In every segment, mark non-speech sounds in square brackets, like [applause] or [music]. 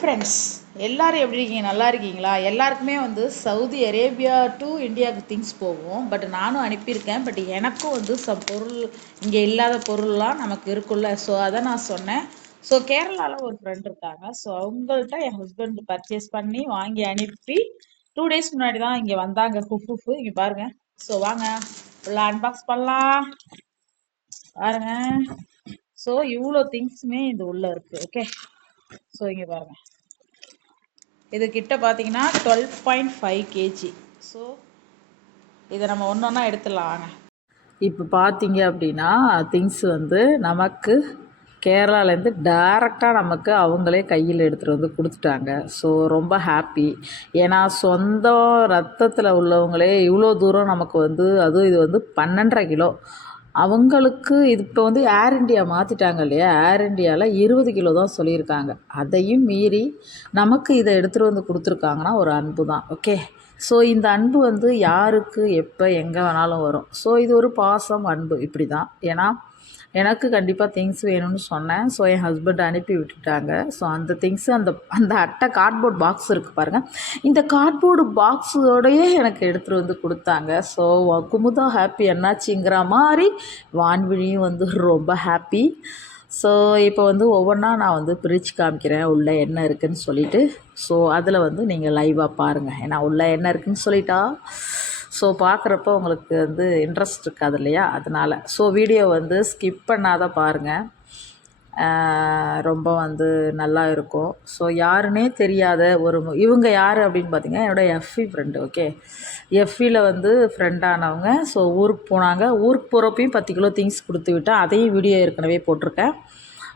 Friends எல்லோரும் எப்படி இருக்கீங்க? நல்லா இருக்கீங்களா? எல்லாருக்குமே வந்து சவுதி அரேபியா டு இந்தியாவுக்கு திங்ஸ் போகும். பட் நானும் அனுப்பியிருக்கேன். பட் எனக்கும் வந்து சம் பொருள் இங்கே இல்லாத பொருள்லாம் நமக்கு இருக்குல்ல ஸோ அதை நான் சொன்னேன். ஸோ கேரளாவில் ஒரு ஃப்ரெண்ட் இருக்காங்க. ஸோ அவங்கள்ட்ட என் ஹஸ்பண்ட் பர்ச்சேஸ் பண்ணி வாங்கி அனுப்பி டூ டேஸ் முன்னாடி தான் இங்கே வந்தாங்க. குஃபுஃபு இங்கே பாருங்க. ஸோ வாங்க. ஃபுல்லாக அன்பாக்ஸ் பண்ணலாம். பாருங்க. ஸோ இவ்வளோ திங்ஸுமே இது உள்ளே இருக்குது ஓகே ஸோ இங்கே பாருங்க. இது கிட்ட பார்த்தீங்கன்னா twelve point five KG so இதை நம்ம ஒன்று ஒன்றா எடுத்துடலாங்க இப்போ பார்த்தீங்க அப்படின்னா திங்ஸ் வந்து நமக்கு கேரளாலேருந்து டேரெக்டாக நமக்கு அவங்களே கையில் எடுத்துகிட்டு வந்து கொடுத்துட்டாங்க. ஸோ ரொம்ப ஹாப்பி ஏன்னா சொந்த ரத்தத்தில் உள்ளவங்களே இவ்வளோ தூரம் நமக்கு வந்து அதுவும் இது வந்து பன்னெண்டரை கிலோ. அவங்களுக்கு இது இப்போ வந்து ஏர் இண்டியா மாற்றிட்டாங்க இல்லையா? ஏர் இண்டியாவில் இருபது கிலோ தான் சொல்லியிருக்காங்க. அதையும் மீறி நமக்கு இதை எடுத்துகிட்டு வந்து கொடுத்துருக்காங்கன்னா ஒரு அன்பு தான். ஓகே ஸோ இந்த அன்பு வந்து யாருக்கு எப்போ எங்கே வேணாலும் வரும். ஸோ இது ஒரு பாசம் அன்பு. இப்படி தான் ஏன்னா எனக்கு கண்டிப்பாக திங்ஸ் வேணும்னு சொன்னேன். ஸோ என் ஹஸ்பண்ட் அனுப்பி விட்டுட்டாங்க. ஸோ அந்த திங்ஸு அந்த அந்த அட்டை கார்ட்போர்ட் பாக்ஸ் இருக்குது பாருங்கள் இந்த கார்ட்போர்டு பாக்ஸோடையே எனக்கு எடுத்துகிட்டு வந்து கொடுத்தாங்க. ஸோ குமுதா ஹாப்பி என்னாச்சுங்கிற மாதிரி வான்விழியும் வந்து ரொம்ப ஹாப்பி ஸோ இப்போ வந்து ஒவ்வொன்றா நான் வந்து பிரித்து காமிக்கிறேன். உள்ளே என்ன இருக்குதுன்னு சொல்லிவிட்டு ஸோ அதில் வந்து நீங்கள் லைவாக பாருங்கள் ஏன்னா உள்ளே என்ன இருக்குதுன்னு சொல்லிட்டா? ஸோ பார்க்குறப்ப உங்களுக்கு வந்து இன்ட்ரெஸ்ட் இருக்காது இல்லையா? அதனால். ஸோ வீடியோ வந்து ஸ்கிப் பண்ணாத பாருங்கள் ரொம்ப வந்து நல்லா இருக்கும். ஸோ யாருன்னே தெரியாத ஒரு இவங்க யார் அப்படின்னு பார்த்தீங்கன்னா என்னோடய எஃப்இ ஃப்ரெண்டு ஓகே எஃப்இயில் வந்து ஃப்ரெண்டானவங்க ஸோ ஊருக்கு போனாங்க. ஊருக்கு போகிறப்பையும் பத்து கிலோ திங்ஸ் கொடுத்து விட்டேன். அதையும் வீடியோ ஏற்கனவே போட்டிருக்கேன்.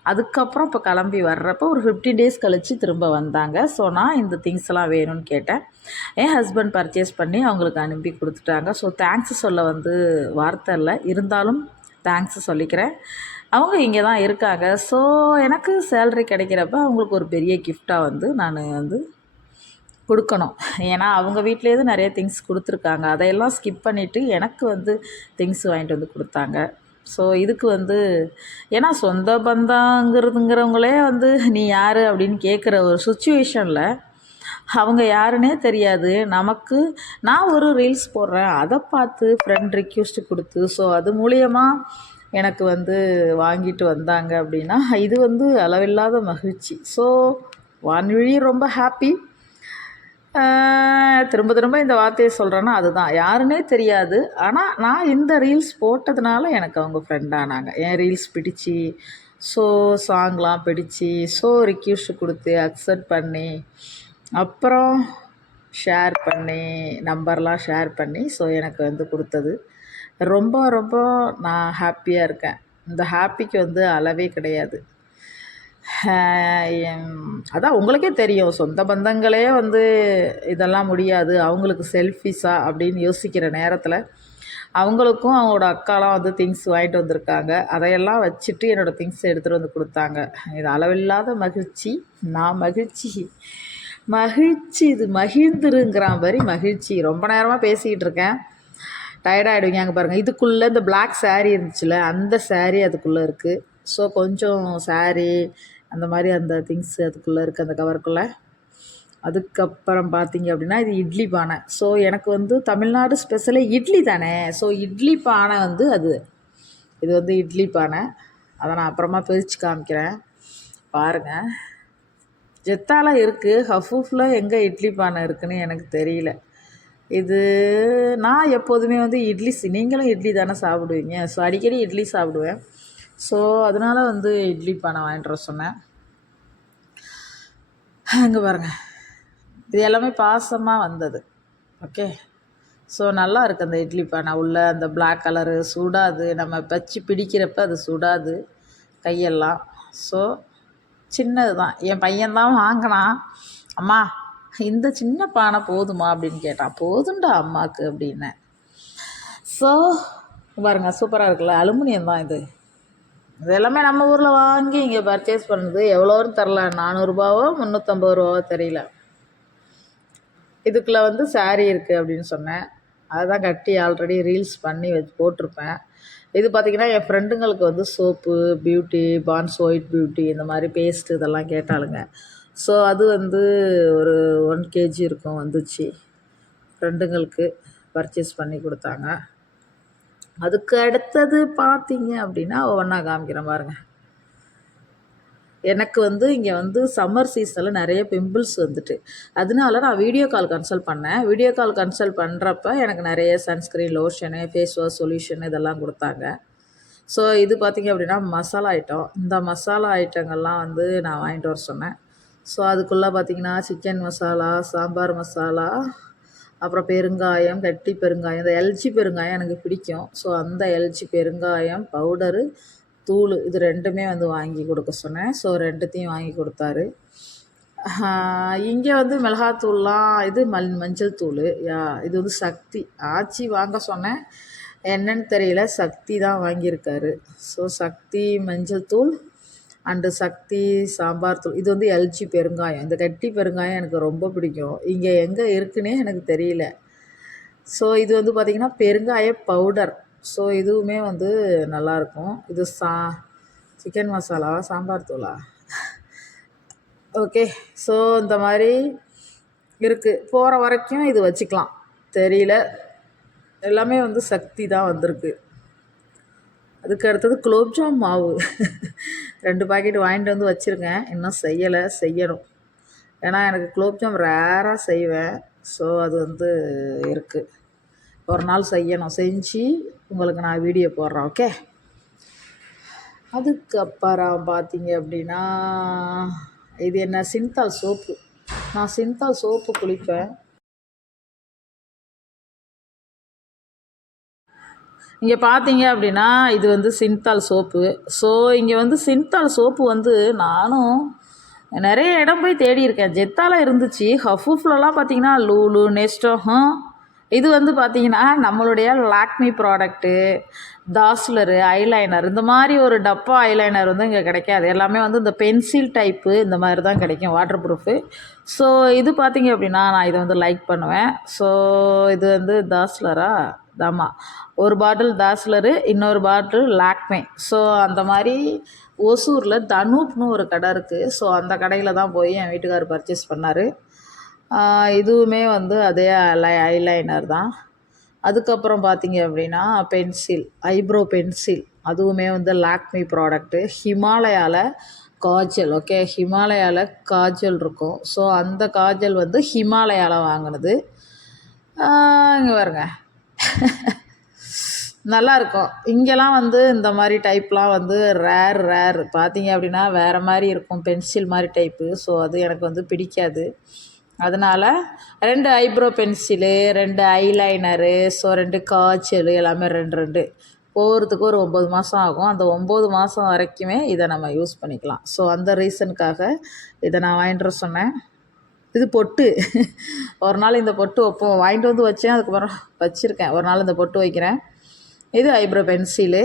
அதுக்கப்புறம் இப்போ கிளம்பி வர்றப்போ ஒரு ஃபிஃப்டீன் டேஸ் கழித்து திரும்ப வந்தாங்க. ஸோ நான் இந்த திங்ஸ்லாம் எல்லாம் வேணும்னு கேட்டேன். என் ஹஸ்பண்ட் பர்ச்சேஸ் பண்ணி அவங்களுக்கு அனுப்பி கொடுத்துட்டாங்க. ஸோ தேங்க்ஸ் சொல்ல வந்து வார்த்தை இல்லை. இருந்தாலும் தேங்க்ஸ் சொல்லிக்கிறேன். அவங்க இங்கே தான் இருக்காங்க. ஸோ எனக்கு சேல்ரி கிடைக்கிறப்ப அவங்களுக்கு ஒரு பெரிய கிஃப்டாக வந்து நான் வந்து கொடுக்கணும். ஏன்னா அவங்க வீட்லேருந்து நிறைய திங்ஸ் கொடுத்துருக்காங்க. அதையெல்லாம் ஸ்கிப் பண்ணிவிட்டு எனக்கு வந்து திங்ஸ் வாங்கிட்டு வந்து கொடுத்தாங்க. ஸோ இதுக்கு வந்து ஏன்னா சொந்த பந்தங்கிறதுங்கிறவங்களே வந்து நீ யார் அப்படின்னு கேட்குற ஒரு சுச்சுவேஷனில் அவங்க யாருன்னே தெரியாது. நமக்கு நான் ஒரு ரீல்ஸ் போடுறேன். அதை பார்த்து ஃப்ரெண்ட் ரிக்வெஸ்ட்டு கொடுத்து ஸோ அது மூலியமாக எனக்கு வந்து வாங்கிட்டு வந்தாங்க அப்படின்னா இது வந்து அளவில்லாத மகிழ்ச்சி. ஸோ வான்வழி ரொம்ப ஹாப்பி திரும்ப திரும்ப இந்த வார்த்தையை சொல்கிறேன்னா அதுதான். யாருன்னே தெரியாது. ஆனால் நான் இந்த ரீல்ஸ் போட்டதுனால எனக்கு அவங்க ஃப்ரெண்டானாங்க என் ரீல்ஸ் பிடிச்சி ஸோ சாங்லாம் பிடிச்சி ஸோ ரிக்யூஸ்ட் கொடுத்து அக்செப்ட் பண்ணி அப்புறம் ஷேர் பண்ணி நம்பர்லாம் ஷேர் பண்ணி ஸோ எனக்கு வந்து கொடுத்தது. ரொம்ப ரொம்ப நான் ஹாப்பியாக இருக்கேன். இந்த ஹாப்பிக்கு வந்து அளவே கிடையாது. அதான் உங்களுக்கே தெரியும். சொந்த பந்தங்களே வந்து இதெல்லாம் முடியாது. அவங்களுக்கு செல்ஃபிஸா அப்படின்னு யோசிக்கிற நேரத்தில் அவங்களுக்கும் அவங்களோட அக்காலாம் வந்து திங்ஸ் வாங்கிட்டு வந்திருக்காங்க. அதையெல்லாம் வச்சுட்டு என்னோடய திங்ஸ் எடுத்துகிட்டு வந்து கொடுத்தாங்க. இது அளவில்லாத மகிழ்ச்சி. நான் மகிழ்ச்சி. மகிழ்ச்சி இது மகிழ்ந்துருங்கிற மாதிரி மகிழ்ச்சி. ரொம்ப நேரமாக பேசிக்கிட்டு இருக்கேன். டயர்டாகிடுவீங்க அங்கே பாருங்கள் இதுக்குள்ளே இந்த பிளாக் சாரீ இருந்துச்சுல அந்த சாரீ அதுக்குள்ளே இருக்குது ஸோ கொஞ்சம் சாரீ அந்த மாதிரி அந்த திங்ஸ் அதுக்குள்ளே இருக்குது அந்த கவருக்குள்ளே அதுக்கப்புறம் பார்த்தீங்க அப்படின்னா இது இட்லி பானை. ஸோ எனக்கு வந்து தமிழ்நாடு ஸ்பெஷலே இட்லி தானே? ஸோ இட்லி பானை வந்து அது. இது வந்து இட்லி பானை. அதை நான் அப்புறமா பிரித்து காமிக்கிறேன். பாருங்கள் ஜெத்தால இருக்குது ஹஃபூஃபில் எங்கே இட்லி பானை இருக்குதுன்னு எனக்கு தெரியல. இது நான் எப்போதுமே வந்து இட்லி நீங்களும் இட்லி தானே சாப்பிடுவீங்க. ஸோ அடிக்கடி இட்லி சாப்பிடுவேன். ஸோ அதனால் வந்து இட்லி பானை வாங்கிட்டு வர சொன்னேன். அங்கே பாருங்கள் இது எல்லாமே பாசமாக வந்தது. ஓகே ஸோ நல்லா இருக்குது அந்த இட்லி பானை. உள்ளே அந்த பிளாக் கலரு சுடாது. நம்ம பச்சு பிடிக்கிறப்ப அது சுடாது கையெல்லாம். ஸோ சின்னது தான் என் பையன்தான் வாங்கினான். அம்மா இந்த சின்ன பானை போதுமா அப்படின்னு கேட்டான். போதுண்டா அம்மாவுக்கு அப்படின்னேன் ஸோ பாருங்கள் சூப்பராக இருக்குல்ல? அலுமினியம் தான் இது. இது எல்லாமே நம்ம ஊரில் வாங்கி இங்கே பர்ச்சேஸ் பண்ணுறது எவ்வளோன்னு தெரில நானூறுரூபாவோ முந்நூற்றம்பது ரூபாவோ தெரியல. இதுக்குள்ளே வந்து சாரீ இருக்குது அப்படின்னு சொன்னேன். அதை தான் கட்டி ஆல்ரெடி ரீல்ஸ் பண்ணி வச்சு போட்டிருப்பேன். இது பார்த்திங்கன்னா என் ஃப்ரெண்டுங்களுக்கு வந்து soap beauty Pond's white beauty இந்த மாதிரி பேஸ்ட்டு இதெல்லாம் கேட்டாளுங்க. ஸோ அது வந்து ஒரு ஒன் கேஜி இருக்கும் வந்துச்சு. ஃப்ரெண்டுங்களுக்கு பர்ச்சேஸ் பண்ணி கொடுத்தாங்க. அதுக்கு அடுத்தது பார்த்தீங்க அப்படின்னா ஒவ்வொன்றா காமிக்கிறேன் பாருங்க. எனக்கு வந்து இங்கே வந்து சம்மர் சீசனில் நிறைய பிம்பிள்ஸ் வந்துட்டு. அதனால நான் வீடியோ கால் கன்சல்ட் பண்ணேன். வீடியோ கால் கன்சல்ட் பண்ணுறப்ப எனக்கு நிறைய sunscreen lotion face wash solution இதெல்லாம் கொடுத்தாங்க. ஸோ இது பார்த்திங்க அப்படின்னா மசாலா ஐட்டம் இந்த மசாலா ஐட்டங்கள்லாம் வந்து நான் வாங்கிட்டு வர சொன்னேன். ஸோ அதுக்குள்ளே பார்த்திங்கன்னா சிக்கன் மசாலா சாம்பார் மசாலா அப்புறம் பெருங்காயம் கட்டி பெருங்காயம் இந்த எல்ஜி பெருங்காயம் எனக்கு பிடிக்கும். ஸோ அந்த எல்ஜி பெருங்காயம் பவுடரு தூள் இது ரெண்டுமே வந்து வாங்கி கொடுக்க சொன்னேன். ஸோ ரெண்டுத்தையும் வாங்கி கொடுத்தாரு. இங்கே வந்து மிளகாத்தூள்லாம் இது மல் மஞ்சள் தூள். யா இது வந்து சக்தி. ஆச்சி வாங்க சொன்னேன். என்னன்னு தெரியல சக்தி தான் வாங்கியிருக்காரு. ஸோ சக்தி மஞ்சள் தூள் அண்டு சக்தி சாம்பார் தூள் இது வந்து எல்ஜி பெருங்காயம். இந்த கட்டி பெருங்காயம் எனக்கு ரொம்ப பிடிக்கும். இங்கே எங்கே இருக்குன்னே எனக்கு தெரியல. ஸோ இது வந்து பார்த்திங்கன்னா பெருங்காய பவுடர் ஸோ இதுவுமே வந்து நல்லாயிருக்கும் இது சா சிக்கன் மசாலாவா சாம்பார் தூளா? ஓகே ஸோ இந்த மாதிரி இருக்குது போகிற வரைக்கும் இது வச்சுக்கலாம். தெரியல. எல்லாமே வந்து சக்தி தான் வந்திருக்கு. அதுக்கு அடுத்தது குலோப்ஜாம் மாவு. ரெண்டு பாக்கெட் வாங்கிட்டு வந்து வச்சுருக்கேன். இன்னும் செய்யலை செய்யணும். ஏன்னா எனக்கு குலோப்ஜாம் ரேராக செய்வேன். ஸோ அது வந்து இருக்குது ஒரு நாள் செய்யணும். செஞ்சு உங்களுக்கு நான் வீடியோ போடுறேன் ஓகே? அதுக்கப்புறம் பார்த்தீங்க அப்படின்னா இது என்ன? Cinthol soap. நான் சிந்தால் சோப்பு குளிப்பேன். இங்கே பார்த்தீங்க அப்படின்னா இது வந்து சிந்தால் சோப்பு. ஸோ இங்கே வந்து சிந்தால் சோப்பு வந்து நானும் நிறைய இடம் போய் தேடி இருக்கேன். ஜெத்தால இருந்துச்சு. ஹஃபூஃப்லலாம் பார்த்தீங்கன்னா லூலு நெஸ்டோஹும் இது வந்து பார்த்தீங்கன்னா நம்மளுடைய லாக்மி ப்ராடக்ட்டு தாஸ்லரு ஐலைனர் இந்த மாதிரி ஒரு டப்பா ஐலைனர் வந்து இங்கே கிடைக்காது. எல்லாமே வந்து இந்த பென்சில் டைப்பு இந்த மாதிரி தான் கிடைக்கும் வாட்டர் ப்ரூஃபு ஸோ இது பார்த்தீங்க அப்படின்னா நான் இதை வந்து லைக் பண்ணுவேன். ஸோ இது வந்து தாஸ்லரா? ஆமாம் ஒரு பாட்டில் தாஸ்லரு இன்னொரு பாட்டில் லாக்மே. ஸோ அந்த மாதிரி ஒசூரில் தனூப்னு ஒரு கடை இருக்குது ஸோ அந்த கடையில் தான் போய் என் வீட்டுக்கார் பர்ச்சேஸ் பண்ணார். இதுவுமே வந்து அதே ஐ ஐலைனர் தான். அதுக்கப்புறம் பார்த்தீங்க அப்படின்னா பென்சில் ஐப்ரோ பென்சில் அதுவுமே வந்து லாக்மி ப்ராடக்ட்டு ஹிமாலயாவில் காஜல் ஓகே ஹிமாலயாவில் காஜல் இருக்கும். ஸோ அந்த காஜல் வந்து ஹிமாலயாவில் வாங்கினது. இங்கே பாருங்க. நல்லாயிருக்கும். இங்கெல்லாம் வந்து இந்த மாதிரி டைப்லாம் வந்து ரேர் ரேர் பார்த்தீங்க அப்படின்னா வேறு மாதிரி இருக்கும் பென்சில் மாதிரி டைப்பு ஸோ அது எனக்கு வந்து பிடிக்காது. அதனால் ரெண்டு ஐப்ரோ பென்சிலு ரெண்டு ஐலைனரு ஸோ ரெண்டு காய்ச்சல் எல்லாமே ரெண்டு ரெண்டு. போகிறதுக்கு ஒரு ஒம்பது மாதம் ஆகும். அந்த ஒம்பது மாதம் வரைக்குமே இதை நம்ம யூஸ் பண்ணிக்கலாம். ஸோ அந்த ரீசனுக்காக இதை நான் வாங்கிட்டு சொன்னேன். இது பொட்டு. ஒரு நாள் இந்த பொட்டு வைப்போம் வாங்கிட்டு வந்து வச்சேன். அதுக்கப்புறம் வச்சுருக்கேன். ஒரு நாள் இந்த பொட்டு வைக்கிறேன். இது ஐப்ரோ பென்சிலு.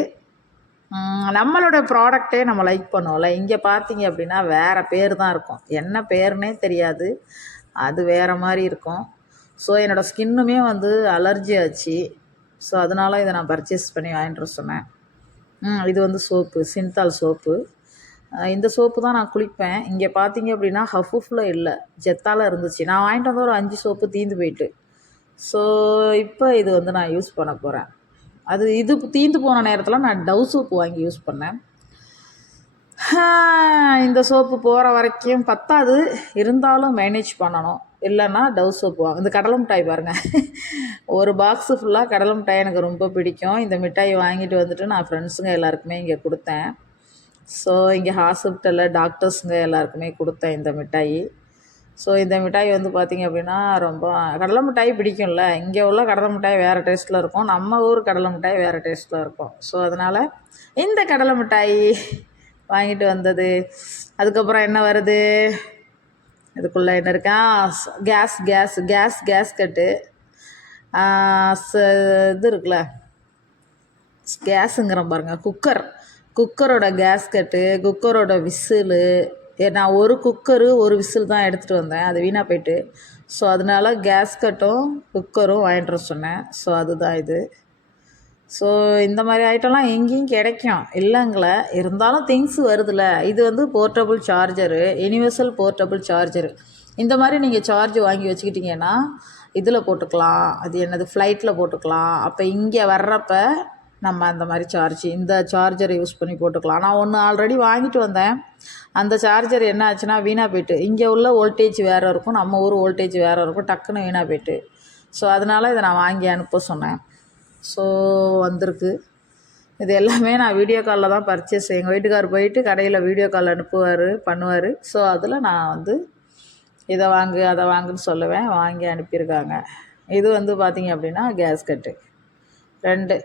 நம்மளோட ப்ராடக்டே நம்ம லைக் பண்ணுவோம்ல. இங்கே பார்த்தீங்க அப்படின்னா வேறு பேர் தான் இருக்கும். என்ன பேர்னே தெரியாது. அது வேறு மாதிரி இருக்கும். ஸோ என்னோடய ஸ்கின்னுமே வந்து அலர்ஜி ஆச்சு. ஸோ அதனால் இதை நான் பர்ச்சேஸ் பண்ணி வாங்கிட்டு சொன்னேன். இது வந்து சோப்பு. Cinthol soap. இந்த சோப்பு தான் நான் குளிப்பேன். இங்கே பார்த்தீங்க அப்படின்னா ஹஃபுஃபில் இல்லை. ஜெத்தால் இருந்துச்சு. நான் வாங்கிட்டு வந்த ஒரு அஞ்சு சோப்பு தீந்து போயிட்டு. ஸோ இப்போ இது வந்து நான் யூஸ் பண்ண போகிறேன் அது இது தீந்து போன நேரத்தில் நான் டவ் சோப்பு வாங்கி யூஸ் பண்ணேன். இந்த சோப்பு போகிற வரைக்கும் பத்தாது. இருந்தாலும் மேனேஜ் பண்ணணும். இல்லைன்னா டவ் சோப்பு வாங்க இந்த கடலை மிட்டாய் பாருங்கள் ஒரு பாக்ஸு ஃபுல்லாக கடலை மிட்டாய் எனக்கு ரொம்ப பிடிக்கும். இந்த மிட்டாய் வாங்கிட்டு வந்துட்டு நான் ஃப்ரெண்ட்ஸுங்க எல்லாருக்குமே இங்கே கொடுத்தேன். ஸோ இங்கே ஹாஸ்பிட்டலில் டாக்டர்ஸுங்க எல்லாருக்குமே கொடுத்தேன் இந்த மிட்டாயி. ஸோ இந்த மிட்டாய் வந்து பார்த்திங்க அப்படின்னா ரொம்ப கடலை மிட்டாய் பிடிக்கும்ல. இங்கே உள்ள கடலை மிட்டாய் வேறு டேஸ்ட்டில் இருக்கும். நம்ம ஊர் கடலை மிட்டாய் வேறு டேஸ்ட்டில் இருக்கும். ஸோ அதனால் இந்த கடலை மிட்டாய் வாங்கிட்டு வந்தது. அதுக்கப்புறம் என்ன வருது? இதுக்குள்ளே என்ன இருக்கா? கேஸ் கேஸ் கேஸ் கேஸ் கட்டு இது இருக்குல்ல. கேஸுங்கிறேன் பாருங்கள் குக்கர் குக்கரோட கேஸ்கட்டு குக்கரோட விசிலு நான் ஒரு குக்கரு ஒரு விசில் தான் எடுத்துகிட்டு வந்தேன். அது வீணாக போயிட்டு. ஸோ அதனால கேஸ்கட்டும் குக்கரும் வாங்கிட்டு சொன்னேன். ஸோ அதுதான் இது. ஸோ இந்த மாதிரி ஐட்டம்லாம் எங்கேயும் கிடைக்கும். இல்லைங்கள. இருந்தாலும் திங்ஸ் வருதுல்ல இது வந்து portable charger universal portable charger. இந்த மாதிரி நீங்கள் சார்ஜ் வாங்கி வச்சுக்கிட்டிங்கன்னா இதில் போட்டுக்கலாம். அது என்னது ஃப்ளைட்டில் போட்டுக்கலாம். அப்போ இங்கே வர்றப்போ நம்ம அந்த மாதிரி சார்ஜ் இந்த சார்ஜரை யூஸ் பண்ணி போட்டுக்கலாம். நான் ஒன்று ஆல்ரெடி வாங்கிட்டு வந்தேன். அந்த சார்ஜர் என்ன ஆச்சுன்னா வீணாக போயிட்டு. இங்கே உள்ள வோல்டேஜ் வேறு இருக்கும் நம்ம ஊர் வோல்டேஜ் வேறு இருக்கும் டக்குன்னு வீணாக போயிட்டு. ஸோ அதனால் இதை நான் வாங்கி அனுப்ப சொன்னேன். ஸோ வந்திருக்கு. இது எல்லாமே நான் வீடியோ காலில் தான் பர்ச்சேஸ் எங்கள் வீட்டுக்கார் போயிட்டு கடையில் வீடியோ கால் அனுப்புவார் பண்ணுவார். ஸோ அதில் நான் வந்து இதை வாங்கு அதை வாங்குன்னு சொல்லுவேன். வாங்கி அனுப்பியிருக்காங்க. இது வந்து பார்த்திங்க அப்படின்னா கேஸ் கட்டு ரெண்டு.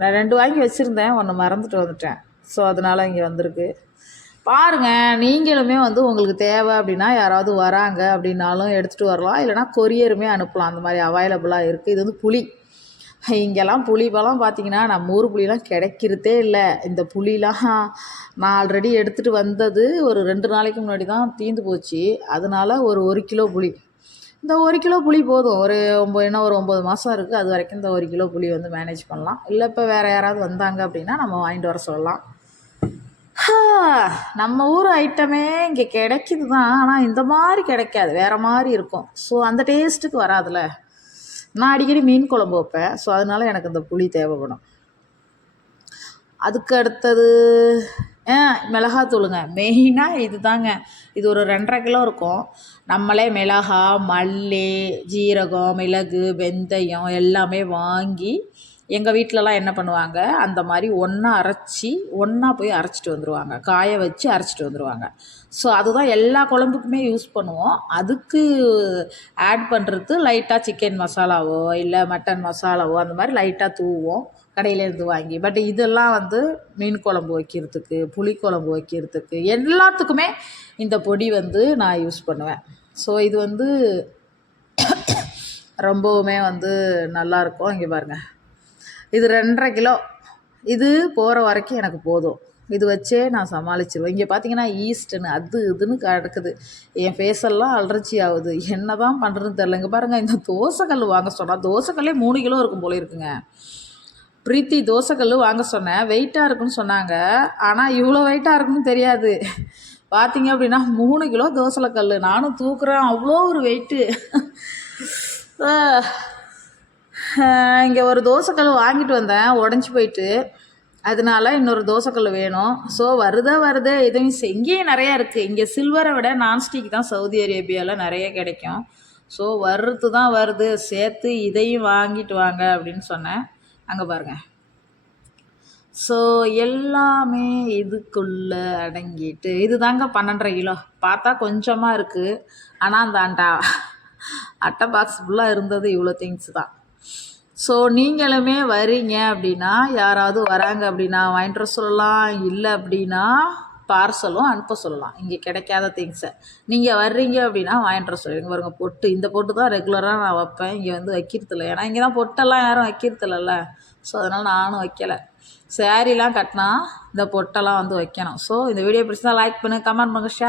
நான் ரெண்டு வாங்கி வச்சுருந்தேன் ஒன்று மறந்துட்டு வந்துட்டேன். ஸோ அதனால் இங்கே வந்திருக்கு. பாருங்கள் நீங்களுமே வந்து உங்களுக்கு தேவை அப்படின்னா யாராவது வராங்க அப்படின்னாலும் எடுத்துகிட்டு வரலாம். இல்லைனா கொரியருமே அனுப்பலாம். அந்த மாதிரி அவைலபிளாக இருக்குது இது வந்து புளி இங்கெல்லாம் புளி பழம் பார்த்தீங்கன்னா நம்ம ஊர் புளிலாம் கிடைக்கிறதே இல்லை. இந்த புளிலாம் நான் ஆல்ரெடி எடுத்துகிட்டு வந்தது ஒரு ரெண்டு நாளைக்கு முன்னாடி தான் தீந்து போச்சு. அதனால ஒரு ஒரு கிலோ புளி இந்த ஒரு கிலோ புளி போதும். ஒரு ஒம்பது என்ன ஒரு ஒம்பது மாதம் இருக்குது அது வரைக்கும் இந்த ஒரு கிலோ புளி வந்து மேனேஜ் பண்ணலாம். இல்லை இப்போ வேறு யாராவது வந்தாங்க அப்படின்னா நம்ம வாங்கிட்டு வர சொல்லலாம். நம்ம ஊர் ஐட்டமே இங்கே கிடைக்கிது தான் ஆனால் இந்த மாதிரி கிடைக்காது. வேறு மாதிரி இருக்கும். ஸோ அந்த டேஸ்ட்டுக்கு வராதுல்ல நான் அடிக்கடி மீன் குழம்பு வைப்பேன். ஸோ அதனால எனக்கு இந்த புளி தேவைப்படும். அதுக்கு அடுத்தது மிளகாத்தூளுங்க. மெயினாக இது தாங்க இது ஒரு ரெண்டரை கிலோ இருக்கும். நம்மளே மிளகா மல்லி ஜீரகம் மிளகு வெந்தயம் எல்லாமே வாங்கி எங்கள் வீட்டிலலாம் என்ன பண்ணுவாங்க? அந்த மாதிரி ஒன்றா அரைச்சி ஒன்றா போய் அரைச்சிட்டு வந்துடுவாங்க காய வச்சு அரைச்சிட்டு வந்துடுவாங்க ஸோ அதுதான் எல்லா குழம்புக்குமே யூஸ் பண்ணுவோம். அதுக்கு ஆட் பண்ணுறது லைட்டாக சிக்கன் மசாலாவோ இல்லை மட்டன் மசாலாவோ அந்த மாதிரி லைட்டாக தூவோம் கடையிலேருந்து வாங்கி பட் இதெல்லாம் வந்து மீன் குழம்பு வைக்கிறதுக்கு புளிக்குழம்பு வைக்கிறதுக்கு எல்லாத்துக்குமே இந்த பொடி வந்து நான் யூஸ் பண்ணுவேன். ஸோ இது வந்து [coughs] ரொம்பவுமே வந்து நல்லாயிருக்கும் இங்கே பாருங்கள் இது ரெண்டரை கிலோ. இது போகிற வரைக்கும் எனக்கு போதும். இது வச்சே நான் சமாளிச்சிருவேன். இங்கே பார்த்தீங்கன்னா ஈஸ்ட்டுன்னு அது இதுன்னு கிடக்குது. என் ஃபேஸெல்லாம் அலர்ஜி ஆகுது. என்ன தான் பண்ணுறதுன்னு தெரில இங்கே பாருங்கள் இந்த தோசைக்கல் வாங்க சொன்னால் தோசைக்கல்லே மூணு கிலோ இருக்கும் போல இருக்குங்க. பிரீத்தி தோசைக்கல் வாங்க சொன்னேன். வெயிட்டாக இருக்குன்னு சொன்னாங்க. ஆனால் இவ்வளோ வெயிட்டாக இருக்குன்னு தெரியாது. பார்த்தீங்க அப்படின்னா மூணு கிலோ தோசைக்கல் நானும் தூக்குறேன். அவ்வளோ ஒரு வெயிட்டு இங்கே ஒரு தோசைக்கல் வாங்கிட்டு வந்தேன். உடஞ்சி போயிட்டு. அதனால இன்னொரு தோசைக்கல் வேணும். ஸோ வருதா வருதே எதுவும் இங்கேயும் நிறையா இருக்குது இங்கே சில்வரை விட நான்ஸ்டிக் தான் சவுதி அரேபியாவில் நிறைய கிடைக்கும். ஸோ வர்றது தான் வருது. சேர்த்து இதையும் வாங்கிட்டு வாங்க அப்படின்னு சொன்னேன். அங்கே பாருங்கள் ஸோ எல்லாமே இதுக்குள்ளே அடங்கிட்டு இது தாங்க பன்னெண்டரை கிலோ. பார்த்தா கொஞ்சமாக இருக்குது ஆனால் அந்த அண்டா அட்டை பாக்ஸ் ஃபுல்லாக இருந்தது இவ்வளோ திங்ஸ் தான். ஸோ நீங்களுமே வரீங்க அப்படின்னா யாராவது வராங்க அப்படின்னா வாங்கிட்டு சொல்லலாம். இல்லை அப்படின்னா பார்சலும் அனுப்ப சொல்லலாம். இங்கே கிடைக்காத திங்ஸை நீங்கள் வர்றீங்க அப்படின்னா வாங்கிட்டு சொல்லுங்க பாருங்க பொட்டு. இந்த பொட்டு தான் ரெகுலராக நான் வைப்பேன். இங்கே வந்து வைக்கிறதில்ல. ஏன்னா இங்கே தான் பொட்டெல்லாம் யாரும் வைக்கிறதில்லல்ல. ஸோ அதனால் நானும் வைக்கலை. சேரீலாம் கட்டினா இந்த பொட்டெல்லாம் வந்து வைக்கணும். ஸோ இந்த வீடியோ பிடிச்சா லைக் பண்ணுங்கள் கமெண்ட் பண்ணுங்கள் ஷேர்